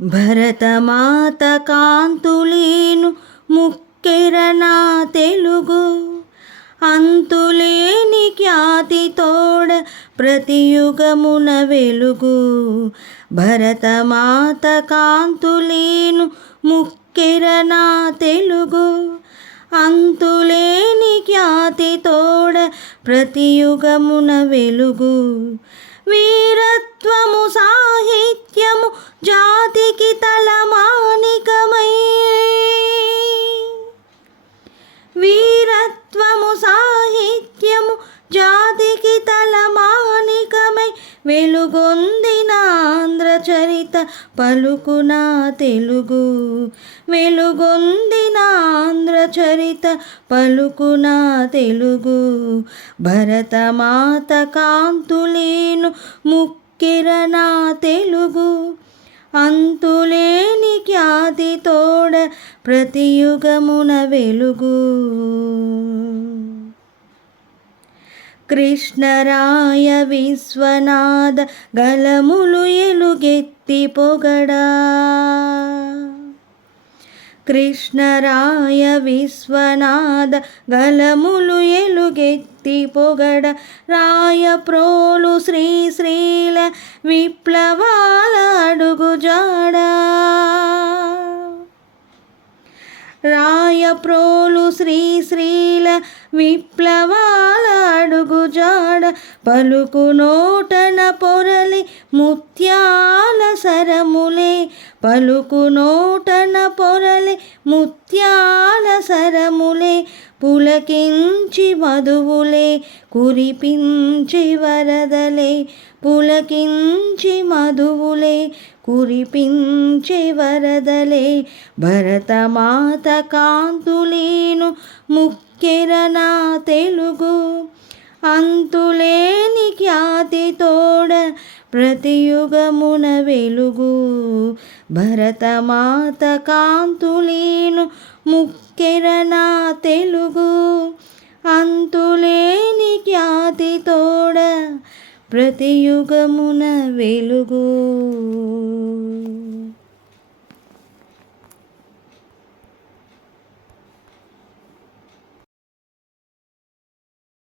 భరతమాత కాంతులేను ముక్కెరనా తెలుగు. అంతులేని ఖ్యాతి తోడ ప్రతియుగమున వెలుగు. భరతమాత కాంతులేను ముక్కెరనా తెలుగు. అంతులేని ఖ్యాతి తోడ ప్రతియుగమున వెలుగు. వీరత్వము సాహిత్యము జా సాహిత్యము జాతికి తలమానికమై వెలుగొందిన ఆంధ్ర చరిత పలుకున తెలుగు. వెలుగొందిన ఆంధ్ర చరిత పలుకున తెలుగు. భరతమాత కాంతులేను ముక్కిరణ తెలుగు. అంతులేని ఖ్యాతి తోడ ప్రతియుగమున వెలుగు. కృష్ణరాయ విశ్వనాథ గలములు ఎలుగెత్తి పొగడా. కృష్ణరాయ విశ్వనాథ గలములు ఎలుగెత్తి పొగడ. రాయ ప్రోలు శ్రీ శ్రీల విప్లవాల అడుగుజాడా రాయప్రోలు శ్రీ శ్రీల విప్లవాల అడుగుజాడ పలుకు నోటన పొరలి ముత్యాల సరములే. పలుకు నోటన పొరలి ముత్యాల సరములే. పులకించి మధువులే కురిపించి వరదలే. పులకించి మధువులే కురిపించి వరదలే. భరతమాత కాంతులేను ముక్కెరన తెలుగు. అంతులేని ఖ్యాతి తోడ ప్రతియుగమున వెలుగు. భరతమాత కాంతులేను ముక్కెరన తెలుగు. అంతులేని ఖ్యాతి తోడ ప్రతియుగమున వెలుగు.